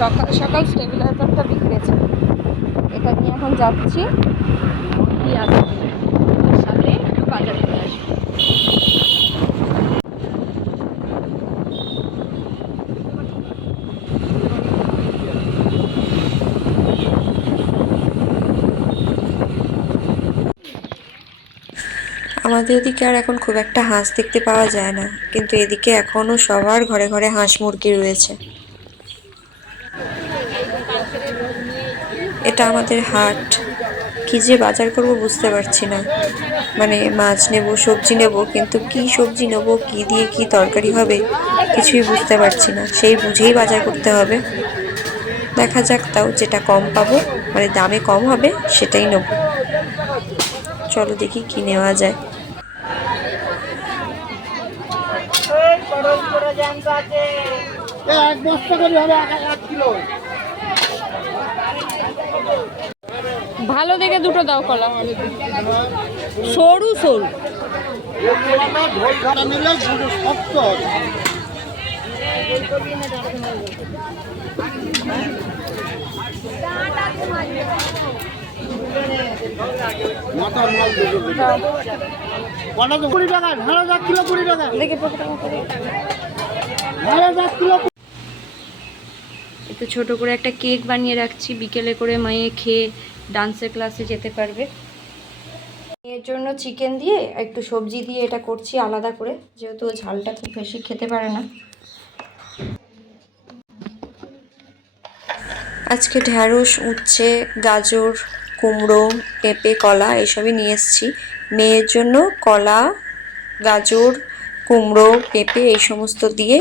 সকাল সকাল স্টেবিলাইজারটা বিগড়েছে এটা নিয়ে এখন যাচ্ছি। একটু বাজার আমাদের এদিকে আর এখন খুব একটা হাঁস দেখতে পাওয়া যায় না, কিন্তু এদিকে এখনও সবার ঘরে ঘরে হাঁস মুরগি রয়েছে। এটা আমাদের হাট। কি যে বাজার করব বুঝতে পারছি না। মানে মাছ নেব সবজি নেব কিন্তু কি সবজি নেব কি দিয়ে কি তরকারি হবে কিছুই বুঝতে পারছি না। সেই বুঝেই বাজার করতে হবে। দেখা যাক তাও যেটা কম পাবো মানে দামে কম হবে সেটাই নেব। চলো দেখি কি নেওয়া যায়। এক বস্তা করে হবে এক কিলো। ভালো দেখে দুটো দাও কলা। সরু সরু। কুড়ি টাকা ভালো এক কিলো কুড়ি টাকা দেখে পকেটে কিলো একটু ছোট করে একটা কেক বানিয়ে রাখছি। বিকেলে করে মায়ে খেয়ে ডান্সের ক্লাসে যেতে পারবে। এর জন্য চিকেন দিয়ে একটু সবজি দিয়ে এটা করছি আলাদা করে। যেহেতু ঝালটা খুব বেশি খেতে পারে না। আজকে ঢ্যাঁড়স, উচ্ছে, গাজর, কুমড়ো, পেঁপে, কলা এসবই নিয়ে এসেছি। মেয়ের জন্য কলা, গাজর, কুমড়ো, পেঁপে এই সমস্ত দিয়ে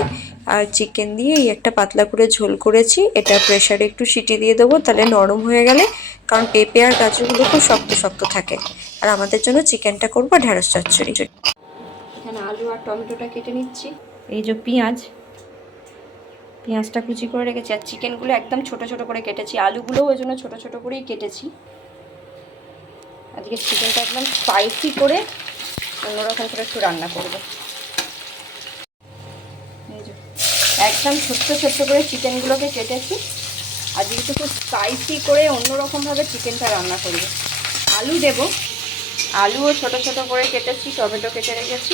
আর চিকেন দিয়ে এই একটা পাতলা করে ঝোল করেছি। এটা প্রেশারে একটু সিটি দিয়ে দেবো তাহলে নরম হয়ে গেলে কারণ পেঁপে আর গাজরগুলো খুব শক্ত শক্ত থাকে। আর আমাদের জন্য চিকেনটা করব ঢ্যাঁড়স চচ্চড়ি। এখানে আলু আর টমেটোটা কেটে নিচ্ছি। এই যে পেঁয়াজ পেঁয়াজটা কুচি করে রেখেছি আর চিকেনগুলো একদম ছোট ছোট করে কেটেছি। আলুগুলোও ওই জন্য ছোটো ছোটো করেই কেটেছি। আজকে চিকেনটা একদম স্পাইসি করে অন্যরকম করে একটু রান্না করব এই যে, একদম ছোট্ট ছোট্ট করে চিকেনগুলোকে কেটেছি। আর যেহেতু খুব স্পাইসি করে অন্যরকমভাবে চিকেনটা রান্না করব। আলু দেবো। আলুও ছোট ছোট করে কেটেছি, টমেটো কেটে রেখেছি।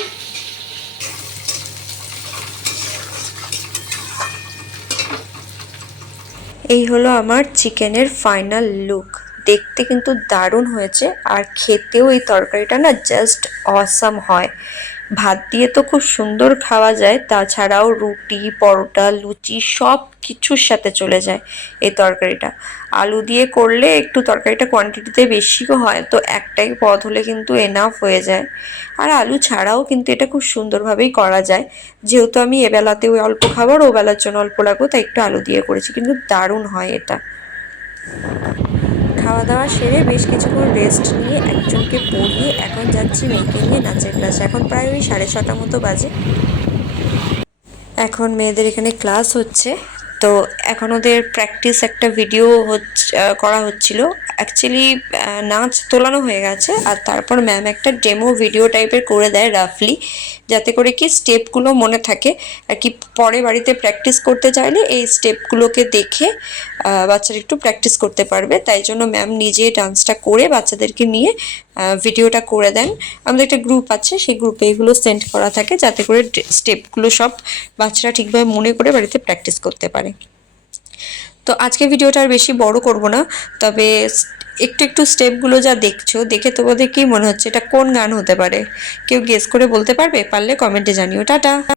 এই হলো আমার চিকেনের ফাইনাল লুক। দেখতে কিন্তু দারুণ হয়েছে। আর খেতেও এই তরকারিটা না জাস্ট অসাম হয়। ভাত দিয়ে তো খুব সুন্দর খাওয়া যায়, তাছাড়াও রুটি, পরোটা, লুচি সব কিছুর সাথে চলে যায় এই তরকারিটা। আলু দিয়ে করলে একটু তরকারিটা কোয়ান্টিটিতে বেশিও হয়, তো একটাই পদ হলে কিন্তু এনাফ হয়ে যায়। আর আলু ছাড়াও কিন্তু এটা খুব সুন্দরভাবেই করা যায়। যেহেতু আমি এবেলাতে ওই অল্প খাবার ও বেলার জন্য অল্প লাগবো, তাই একটু আলু দিয়ে করেছি, কিন্তু দারুণ হয় এটা। খাওয়া দাওয়া সেরে বেশ কিছুক্ষণ রেস্ট নিয়ে একজনকে পড়িয়ে এখন যাচ্ছি মেয়েকে নিয়ে নাচের ক্লাসে এখন প্রায় ওই সাড়ে ছটা মতো বাজে। এখন মেয়েদের এখানে ক্লাস হচ্ছে। তো এখন ওদের প্র্যাকটিস একটা ভিডিও হচ্ছে করা হচ্ছিল। অ্যাকচুয়ালি নাচ তোলানো হয়ে গেছে। আর তারপর ম্যাম একটা ডেমো ভিডিও টাইপের করে দেয় রাফলি যাতে করে কি স্টেপগুলো মনে থাকে। আর কি পরে বাড়িতে প্র্যাকটিস করতে চাইলে এই স্টেপগুলোকে দেখে বাচ্চারা একটু প্র্যাকটিস করতে পারবে। তাই জন্য ম্যাম নিজে ডান্সটা করে বাচ্চাদেরকে নিয়ে ভিডিওটা করে দেন। আমাদের একটা গ্রুপ আছে, সেই গ্রুপে এগুলো সেন্ড করা থাকে, যাতে করে স্টেপগুলো সব বাচ্চারা ঠিকভাবে মনে করে বাড়িতে প্র্যাকটিস করতে পারে। তো আজকে ভিডিওটা আর বেশি বড় করব না, তবে একটু একটু স্টেপগুলো যা দেখছ, দেখে তোমাদের কি মনে হচ্ছে? এটা কোন গান হতে পারে? কেউ গেস করে বলতে পারবে? পারলে কমেন্টে জানিও। টাটা!